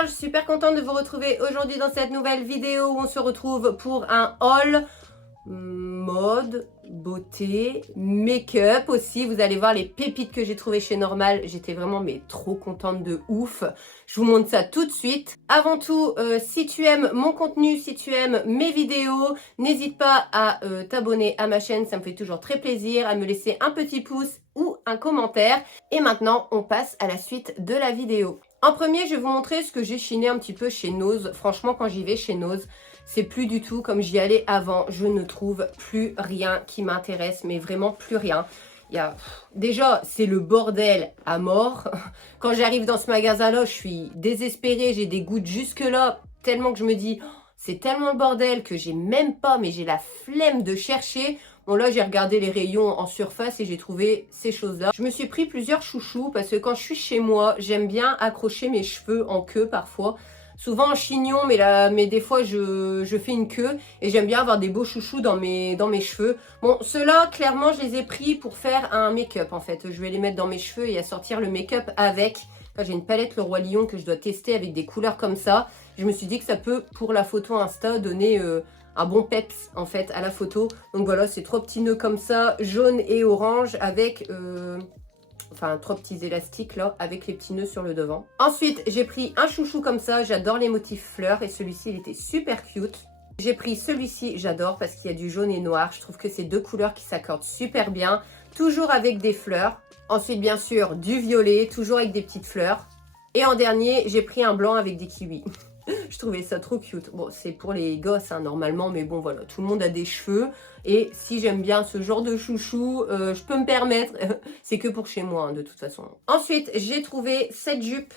Alors, je suis super contente de vous retrouver aujourd'hui dans cette nouvelle vidéo où on se retrouve pour un haul mode, beauté, make-up aussi. Vous allez voir les pépites que j'ai trouvées chez Normal. J'étais vraiment trop contente de ouf. Je vous montre ça tout de suite. Avant tout, si tu aimes mon contenu, si tu aimes mes vidéos, n'hésite pas à t'abonner à ma chaîne. Ça me fait toujours très plaisir. À me laisser un petit pouce ou un commentaire. Et maintenant, on passe à la suite de la vidéo. En premier, je vais vous montrer ce que j'ai chiné un petit peu chez Nose. Franchement, quand j'y vais chez Nose, c'est plus du tout comme j'y allais avant. Je ne trouve plus rien qui m'intéresse, mais vraiment plus rien. Déjà, c'est le bordel à mort. Quand j'arrive dans ce magasin-là, je suis désespérée. J'ai des gouttes jusque-là, tellement que je me dis, oh, c'est tellement le bordel que j'ai même pas, mais j'ai la flemme de chercher. Bon là j'ai regardé les rayons en surface et j'ai trouvé ces choses-là. Je me suis pris plusieurs chouchous parce que quand je suis chez moi, j'aime bien accrocher mes cheveux en queue parfois. Souvent en chignon, mais des fois je fais une queue et j'aime bien avoir des beaux chouchous dans mes cheveux. Bon, ceux-là, clairement, je les ai pris pour faire un make-up en fait. Je vais les mettre dans mes cheveux et assortir le make-up avec. Là, j'ai une palette Le Roi Lion que je dois tester avec des couleurs comme ça. Je me suis dit que ça peut, pour la photo Insta, donner un bon peps en fait à la photo. Donc voilà, c'est 3 petits nœuds comme ça, jaune et orange avec... Enfin, 3 petits élastiques là, avec les petits nœuds sur le devant. Ensuite, j'ai pris un chouchou comme ça. J'adore les motifs fleurs et celui-ci, il était super cute. J'ai pris celui-ci, j'adore parce qu'il y a du jaune et noir. Je trouve que c'est deux couleurs qui s'accordent super bien. Toujours avec des fleurs. Ensuite, bien sûr, du violet, toujours avec des petites fleurs. Et en dernier, j'ai pris un blanc avec des kiwis. Je trouvais ça trop cute. Bon, c'est pour les gosses hein, normalement, mais bon voilà, tout le monde a des cheveux. Et si j'aime bien ce genre de chouchou, je peux me permettre. C'est que pour chez moi, hein, de toute façon. Ensuite, j'ai trouvé cette jupe.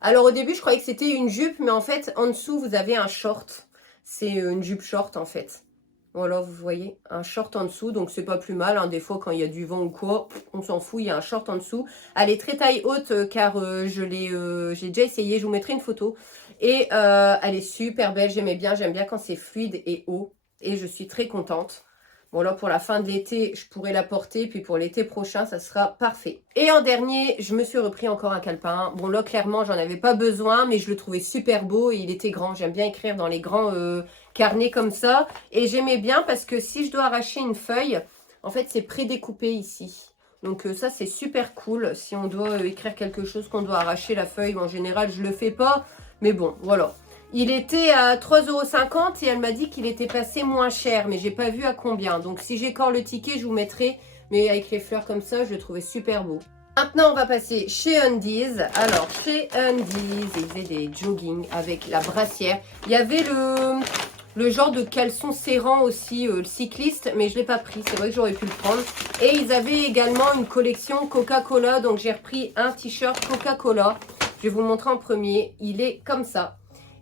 Alors au début, je croyais que c'était une jupe, mais en fait, en dessous, vous avez un short. C'est une jupe short en fait. Voilà, vous voyez, un short en dessous, donc c'est pas plus mal. Hein. Des fois, quand il y a du vent ou quoi, on s'en fout, il y a un short en dessous. Elle est très taille haute car j'ai déjà essayé, je vous mettrai une photo. Et elle est super belle, j'aime bien quand c'est fluide et haut. Et je suis très contente. Bon là, pour la fin de l'été, je pourrais la porter. Puis pour l'été prochain, ça sera parfait. Et en dernier, je me suis repris encore un calepin. Bon là, clairement, j'en avais pas besoin, mais je le trouvais super beau et il était grand. J'aime bien écrire dans les grands carnets comme ça. Et j'aimais bien parce que si je dois arracher une feuille, en fait, c'est prédécoupé ici. Donc ça, c'est super cool. Si on doit écrire quelque chose qu'on doit arracher la feuille, en général, je le fais pas. Mais bon, voilà. Il était à 3,50 € et elle m'a dit qu'il était passé moins cher, mais j'ai pas vu à combien. Donc si j'ai encore le ticket, je vous mettrai. Mais avec les fleurs comme ça, je le trouvais super beau. Maintenant, on va passer chez Undies. Alors, chez Undies, ils faisaient des jogging avec la brassière. Il y avait le genre de caleçon serrant aussi, le cycliste, mais je ne l'ai pas pris. C'est vrai que j'aurais pu le prendre. Et ils avaient également une collection Coca-Cola. Donc, j'ai repris un t-shirt Coca-Cola. Je vais vous le montrer en premier. Il est comme ça.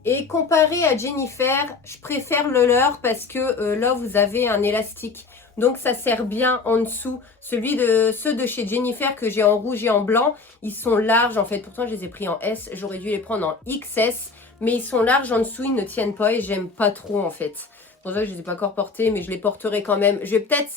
Et comparé à Jennifer, je préfère le leur parce que là, vous avez un élastique. Donc, ça sert bien en dessous. Ceux de chez Jennifer que j'ai en rouge et en blanc, ils sont larges en fait. Pourtant, je les ai pris en S. J'aurais dû les prendre en XS. Mais ils sont larges en dessous, ils ne tiennent pas et j'aime pas trop en fait. Pour ça, je les ai pas encore portés, mais je les porterai quand même. Je vais peut-être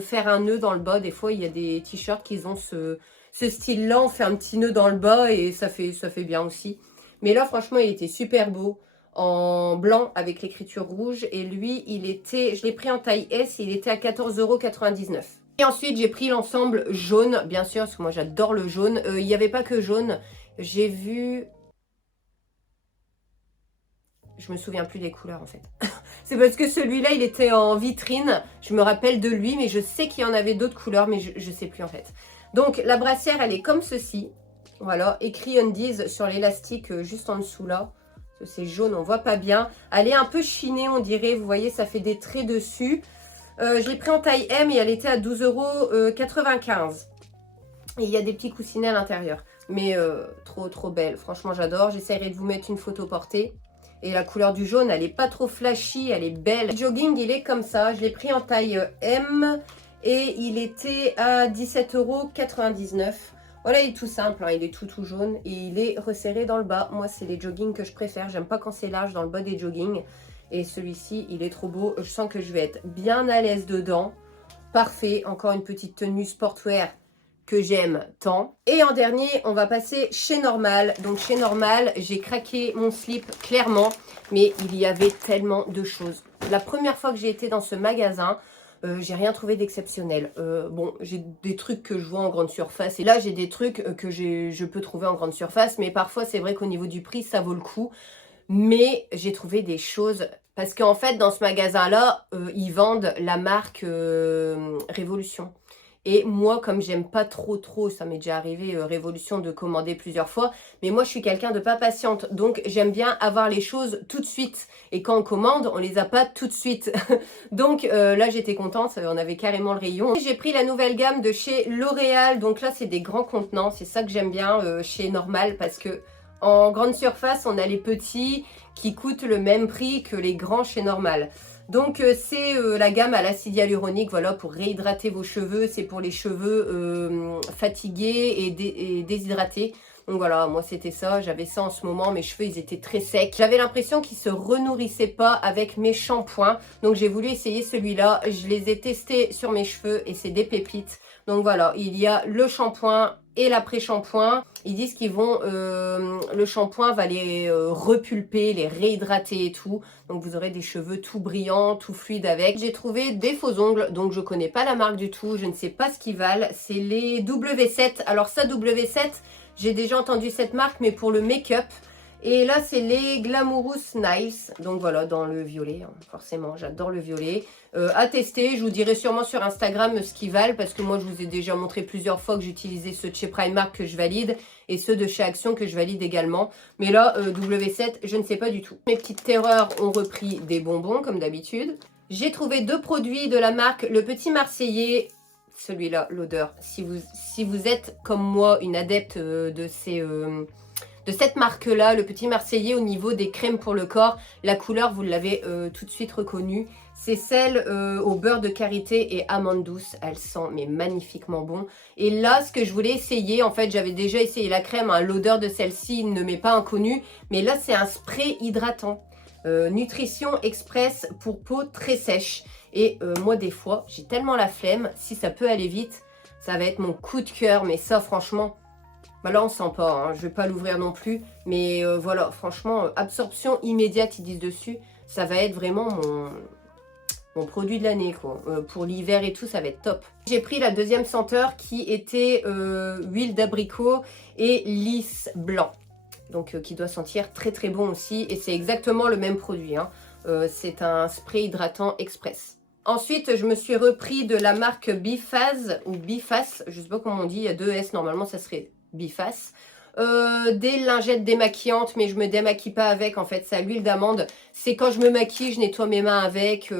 faire un nœud dans le bas. Des fois, il y a des t-shirts qui ont ce style-là. On fait un petit nœud dans le bas et ça fait bien aussi. Mais là, franchement, il était super beau. En blanc avec l'écriture rouge. Et lui, je l'ai pris en taille S. Il était à 14,99 €. Et ensuite, j'ai pris l'ensemble jaune, bien sûr, parce que moi, j'adore le jaune. Il n'y avait pas que jaune. J'ai vu... Je me souviens plus des couleurs, en fait. C'est parce que celui-là, il était en vitrine. Je me rappelle de lui, mais je sais qu'il y en avait d'autres couleurs, mais je sais plus, en fait. Donc, la brassière, elle est comme ceci. Voilà, écrit Undies sur l'élastique juste en dessous là. C'est jaune, on voit pas bien. Elle est un peu chinée, on dirait. Vous voyez, ça fait des traits dessus. Je l'ai pris en taille M et elle était à 12,95 €. Et il y a des petits coussinets à l'intérieur. Mais trop belle. Franchement, j'adore. J'essaierai de vous mettre une photo portée. Et la couleur du jaune, elle est pas trop flashy, elle est belle. Le jogging, il est comme ça. Je l'ai pris en taille M et il était à 17,99 €. Voilà, il est tout simple, hein, il est tout jaune et il est resserré dans le bas. Moi, c'est les joggings que je préfère. J'aime pas quand c'est large dans le bas des joggings. Et celui-ci, il est trop beau. Je sens que je vais être bien à l'aise dedans. Parfait. Encore une petite tenue sportwear que j'aime tant. Et en dernier, on va passer chez Normal. Donc chez Normal, j'ai craqué mon slip clairement, mais il y avait tellement de choses. La première fois que j'ai été dans ce magasin, j'ai rien trouvé d'exceptionnel. Bon, j'ai des trucs que je vois en grande surface et là j'ai des trucs que je peux trouver en grande surface, mais parfois c'est vrai qu'au niveau du prix ça vaut le coup. Mais j'ai trouvé des choses parce qu'en fait dans ce magasin-là, ils vendent la marque Révolution. Et moi, comme j'aime pas trop, ça m'est déjà arrivé Révolution de commander plusieurs fois, mais moi je suis quelqu'un de pas patiente, donc j'aime bien avoir les choses tout de suite. Et quand on commande, on les a pas tout de suite. Donc là j'étais contente, on avait carrément le rayon. J'ai pris la nouvelle gamme de chez L'Oréal, donc là c'est des grands contenants, c'est ça que j'aime bien chez Normal, parce que en grande surface on a les petits qui coûtent le même prix que les grands chez Normal. Donc c'est la gamme à l'acide hyaluronique, voilà, pour réhydrater vos cheveux. C'est pour les cheveux fatigués et déshydratés. Donc voilà, moi c'était ça, j'avais ça en ce moment, mes cheveux ils étaient très secs. J'avais l'impression qu'ils se renourrissaient pas avec mes shampoings. Donc j'ai voulu essayer celui-là, je les ai testés sur mes cheveux et c'est des pépites. Donc voilà, il y a le shampoing et l'après-shampoing. Ils disent qu'ils vont, le shampoing va les repulper, les réhydrater et tout. Donc vous aurez des cheveux tout brillants, tout fluides avec. J'ai trouvé des faux ongles, donc je connais pas la marque du tout, je ne sais pas ce qu'ils valent. C'est les W7. Alors ça, W7, j'ai déjà entendu cette marque, mais pour le make-up. Et là, c'est les Glamorous Nice. Donc voilà, dans le violet, hein. Forcément, j'adore le violet. À tester, je vous dirai sûrement sur Instagram ce qu'ils valent, parce que moi, je vous ai déjà montré plusieurs fois que j'utilisais ceux de chez Primark que je valide, et ceux de chez Action que je valide également. Mais là, W7, je ne sais pas du tout. Mes petites terreurs ont repris des bonbons, comme d'habitude. J'ai trouvé deux produits de la marque Le Petit Marseillais. Celui-là, l'odeur. Si vous êtes, comme moi, une adepte de cette marque-là, Le Petit Marseillais, au niveau des crèmes pour le corps, la couleur, vous l'avez tout de suite reconnue. C'est celle au beurre de karité et amande douce. Elle sent mais magnifiquement bon. Et là, ce que je voulais essayer, en fait, j'avais déjà essayé la crème. Hein, l'odeur de celle-ci ne m'est pas inconnue. Mais là, c'est un spray hydratant. Nutrition Express pour peau très sèche. Et moi, des fois, j'ai tellement la flemme. Si ça peut aller vite, ça va être mon coup de cœur. Mais ça, franchement... Bah là on sent pas, hein. Je vais pas l'ouvrir non plus, mais voilà, franchement, absorption immédiate ils disent dessus, ça va être vraiment mon produit de l'année quoi. Pour l'hiver et tout, ça va être top. J'ai pris la deuxième senteur qui était huile d'abricot et lys blanc, donc qui doit sentir très bon aussi, et c'est exactement le même produit, hein. C'est un spray hydratant express. Ensuite, je me suis repris de la marque Bifaz, ou Bifas, je sais pas comment on dit, il y a deux S, normalement ça serait Bifas. Des lingettes démaquillantes, mais je me démaquille pas avec, en fait, c'est à l'huile d'amande. C'est quand je me maquille, je nettoie mes mains avec,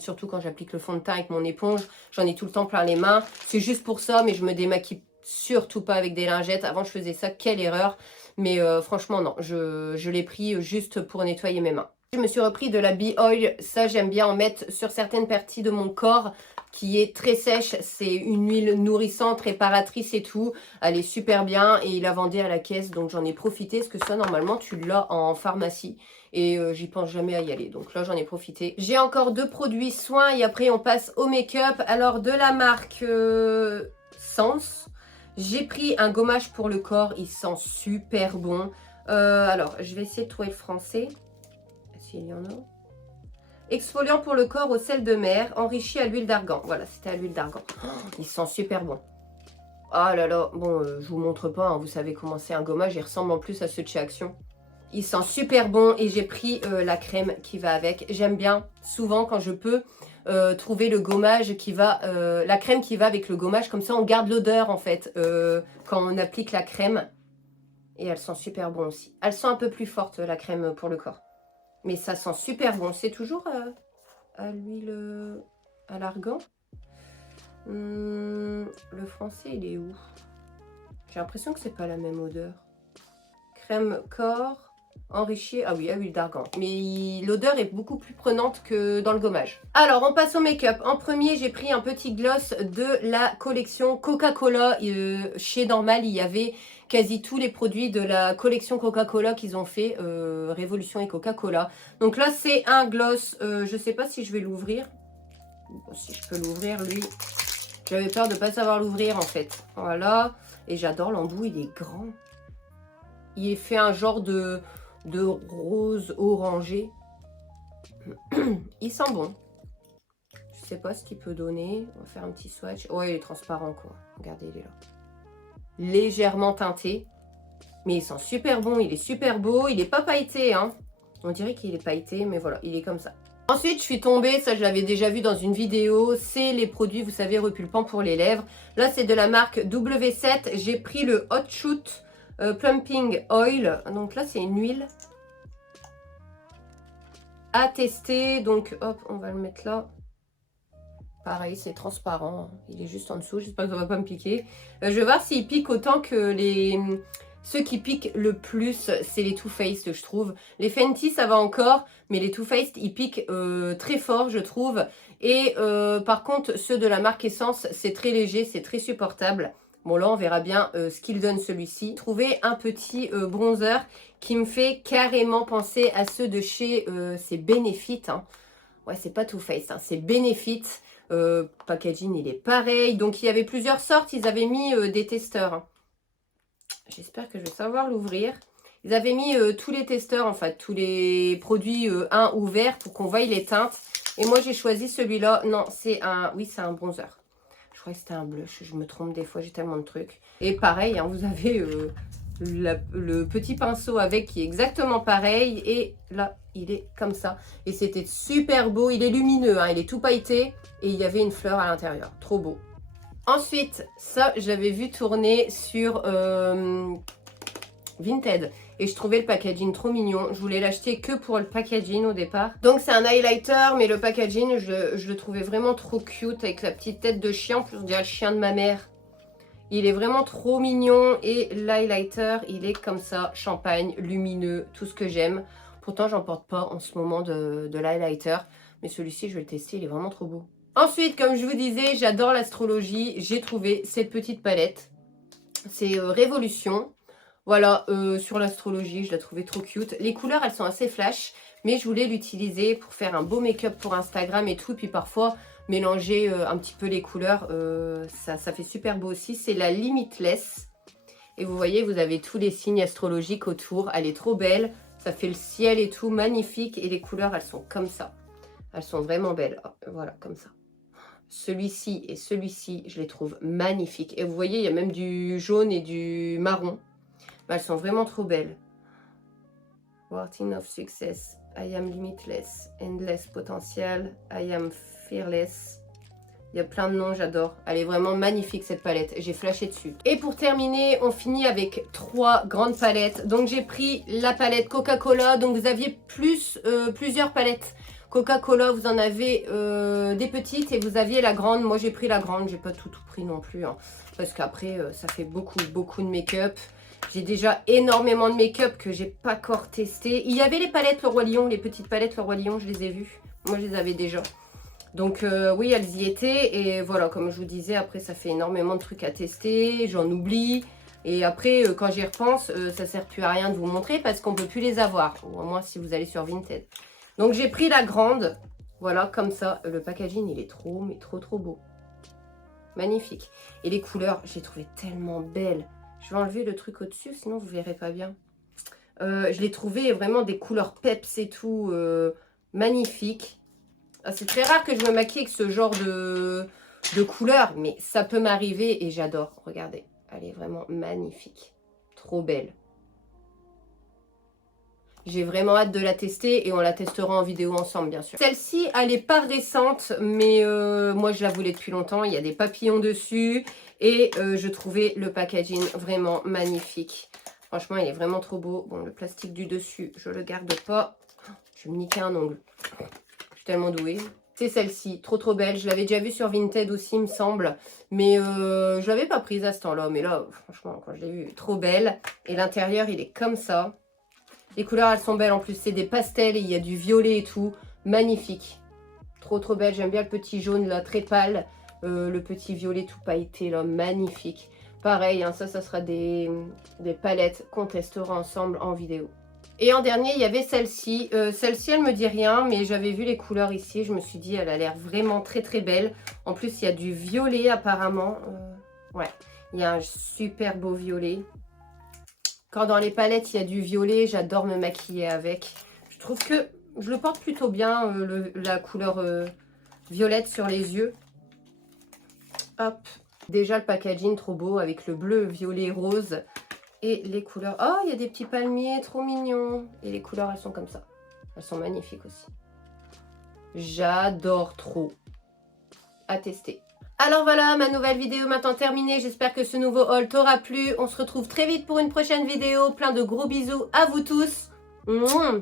surtout quand j'applique le fond de teint avec mon éponge, j'en ai tout le temps plein les mains. C'est juste pour ça, mais je me démaquille surtout pas avec des lingettes. Avant, je faisais ça, quelle erreur. Mais franchement, non, je l'ai pris juste pour nettoyer mes mains. Je me suis repris de la Bee Oil, ça j'aime bien en mettre sur certaines parties de mon corps qui est très sèche. C'est une huile nourrissante, réparatrice et tout. Elle est super bien et il la vendait à la caisse, donc j'en ai profité parce que ça normalement tu l'as en pharmacie et j'y pense jamais à y aller. Donc là j'en ai profité. J'ai encore deux produits soins et après on passe au make-up. Alors de la marque Sens, j'ai pris un gommage pour le corps, il sent super bon. Alors je vais essayer de trouver le français. S'il y en a. Exfoliant pour le corps au sel de mer, enrichi à l'huile d'argan. Voilà, c'était à l'huile d'argan. Oh, il sent super bon. Ah là là, bon, je vous montre pas, hein, vous savez comment c'est un gommage, il ressemble en plus à ceux de chez Action. Il sent super bon et j'ai pris la crème qui va avec. J'aime bien, souvent quand je peux, trouver le gommage qui va, la crème qui va avec le gommage, comme ça on garde l'odeur en fait, quand on applique la crème. Et elle sent super bon aussi. Elle sent un peu plus forte la crème pour le corps. Mais ça sent super bon. C'est toujours à l'huile à l'argan. Le français, il est où? J'ai l'impression que c'est pas la même odeur. Crème corps enrichie. Ah oui, à l'huile d'argan. Mais l'odeur est beaucoup plus prenante que dans le gommage. Alors, on passe au make-up. En premier, j'ai pris un petit gloss de la collection Coca-Cola. Chez Normal, il y avait quasi tous les produits de la collection Coca-Cola qu'ils ont fait, Révolution et Coca-Cola. Donc là, c'est un gloss, je sais pas si je vais l'ouvrir. Bon, si je peux l'ouvrir, lui, J'avais peur de ne pas savoir l'ouvrir en fait. Voilà. Et j'adore l'embout, il est grand. Il est fait un genre de rose orangé. Il sent bon. Je sais pas ce qu'il peut donner. On va faire un petit swatch. Ouais, il est transparent quoi. Regardez, il est là. Légèrement teinté. Mais il sent super bon, il est super beau. Il est pas pailleté, hein. On dirait qu'il est pailleté, mais voilà, il est comme ça. Ensuite, je suis tombée, ça je l'avais déjà vu dans une vidéo, c'est les produits, vous savez, repulpants pour les lèvres. Là, c'est de la marque W7. J'ai pris le Hot Shoot Plumping Oil. Donc là, c'est une huile à tester. Donc, hop, on va le mettre là. Pareil, c'est transparent. Il est juste en dessous. J'espère que ça ne va pas me piquer. Je vais voir s'il pique autant que les... Ceux qui piquent le plus, c'est les Too Faced, je trouve. Les Fenty, ça va encore, mais les Too Faced, ils piquent très fort, je trouve. Et par contre, ceux de la marque Essence, c'est très léger, c'est très supportable. Bon, là, on verra bien ce qu'il donne celui-ci. Trouver un petit bronzer qui me fait carrément penser à ceux de chez... c'est Benefit, hein. Ouais, c'est pas Too Faced, hein, c'est Benefit. Packaging, il est pareil. Donc, il y avait plusieurs sortes. Ils avaient mis des testeurs, hein. J'espère que je vais savoir l'ouvrir. Ils avaient mis tous les testeurs, en fait, tous les produits ouverts pour qu'on voie les teintes. Et moi, j'ai choisi celui-là. Non, c'est un... Oui, c'est un bronzer. Je crois que c'était un blush. Je me trompe des fois, j'ai tellement de trucs. Et pareil, hein, vous avez le petit pinceau avec qui est exactement pareil. Et là, il est comme ça. Et c'était super beau. Il est lumineux, hein, il est tout pailleté. Et il y avait une fleur à l'intérieur. Trop beau. Ensuite, ça, j'avais vu tourner sur Vinted. Et je trouvais le packaging trop mignon. Je voulais l'acheter que pour le packaging au départ. Donc, c'est un highlighter, mais le packaging, je le trouvais vraiment trop cute avec la petite tête de chien. En plus, on dirait le chien de ma mère. Il est vraiment trop mignon. Et l'highlighter, il est comme ça, champagne, lumineux, tout ce que j'aime. Pourtant, j'en porte pas en ce moment de l'highlighter. Mais celui-ci, je vais le tester, il est vraiment trop beau. Ensuite, comme je vous disais, j'adore l'astrologie. J'ai trouvé cette petite palette. C'est Révolution. Voilà, sur l'astrologie, je la trouvais trop cute. Les couleurs, elles sont assez flash, mais je voulais l'utiliser pour faire un beau make-up pour Instagram et tout. Puis parfois, mélanger un petit peu les couleurs, ça fait super beau aussi. C'est la Limitless. Et vous voyez, vous avez tous les signes astrologiques autour. Elle est trop belle. Ça fait le ciel et tout, magnifique. Et les couleurs, elles sont comme ça. Elles sont vraiment belles. Voilà, comme ça. Celui-ci et celui-ci, je les trouve magnifiques. Et vous voyez, il y a même du jaune et du marron. Elles sont vraiment trop belles. Worthy of Success, I am limitless, endless potential, I am fearless. Il y a plein de noms, j'adore. Elle est vraiment magnifique cette palette, j'ai flashé dessus. Et pour terminer, on finit avec 3 grandes palettes. Donc j'ai pris la palette Coca-Cola, donc vous aviez plusieurs palettes. Coca-Cola, vous en avez des petites et vous aviez la grande. Moi, j'ai pris la grande. J'ai pas tout pris non plus. Hein, parce qu'après, ça fait beaucoup de make-up. J'ai déjà énormément de make-up que j'ai pas encore testé. Il y avait les palettes Le Roi Lion, les petites palettes Le Roi Lion, je les ai vues. Moi, je les avais déjà. Donc, oui, elles y étaient. Et voilà, comme je vous disais, après, ça fait énormément de trucs à tester. J'en oublie. Et après, quand j'y repense, ça sert plus à rien de vous montrer parce qu'on peut plus les avoir. Ou au moins, si vous allez sur Vinted. Donc j'ai pris la grande, voilà, comme ça. Le packaging, il est trop, mais trop beau. Magnifique. Et les couleurs, j'ai trouvé tellement belles. Je vais enlever le truc au-dessus, sinon vous verrez pas bien. Je l'ai trouvé vraiment des couleurs peps et tout, magnifiques. Ah, c'est très rare que je me maquille avec ce genre de couleurs, mais ça peut m'arriver et j'adore. Regardez, elle est vraiment magnifique. Trop belle. J'ai vraiment hâte de la tester et on la testera en vidéo ensemble, bien sûr. Celle-ci, elle n'est pas récente, mais moi, je la voulais depuis longtemps. Il y a des papillons dessus et je trouvais le packaging vraiment magnifique. Franchement, il est vraiment trop beau. Bon, le plastique du dessus, je le garde pas. Je vais me niquer un ongle. Je suis tellement douée. C'est celle-ci, trop belle. Je l'avais déjà vue sur Vinted aussi, il me semble. Mais je ne l'avais pas prise à ce temps-là. Mais là, franchement, quand je l'ai vue, trop belle. Et l'intérieur, il est comme ça. Les couleurs, elles sont belles. En plus, c'est des pastels et il y a du violet et tout. Magnifique. Trop belle. J'aime bien le petit jaune, là, très pâle. Le petit violet tout pailleté, là. Magnifique. Pareil, hein, ça sera des palettes qu'on testera ensemble en vidéo. Et en dernier, il y avait celle-ci. Celle-ci, elle me dit rien, mais j'avais vu les couleurs ici. Je me suis dit, elle a l'air vraiment très très belle. En plus, il y a du violet apparemment. Ouais, il y a un super beau violet. Quand dans les palettes, il y a du violet, j'adore me maquiller avec. Je trouve que je le porte plutôt bien, la couleur violette sur les yeux. Hop. Déjà, le packaging trop beau avec le bleu, violet, rose. Et les couleurs... Oh, il y a des petits palmiers, trop mignons. Et les couleurs, elles sont comme ça. Elles sont magnifiques aussi. J'adore trop. À tester. Alors voilà, ma nouvelle vidéo maintenant terminée. J'espère que ce nouveau haul t'aura plu. On se retrouve très vite pour une prochaine vidéo. Plein de gros bisous à vous tous. Mouah.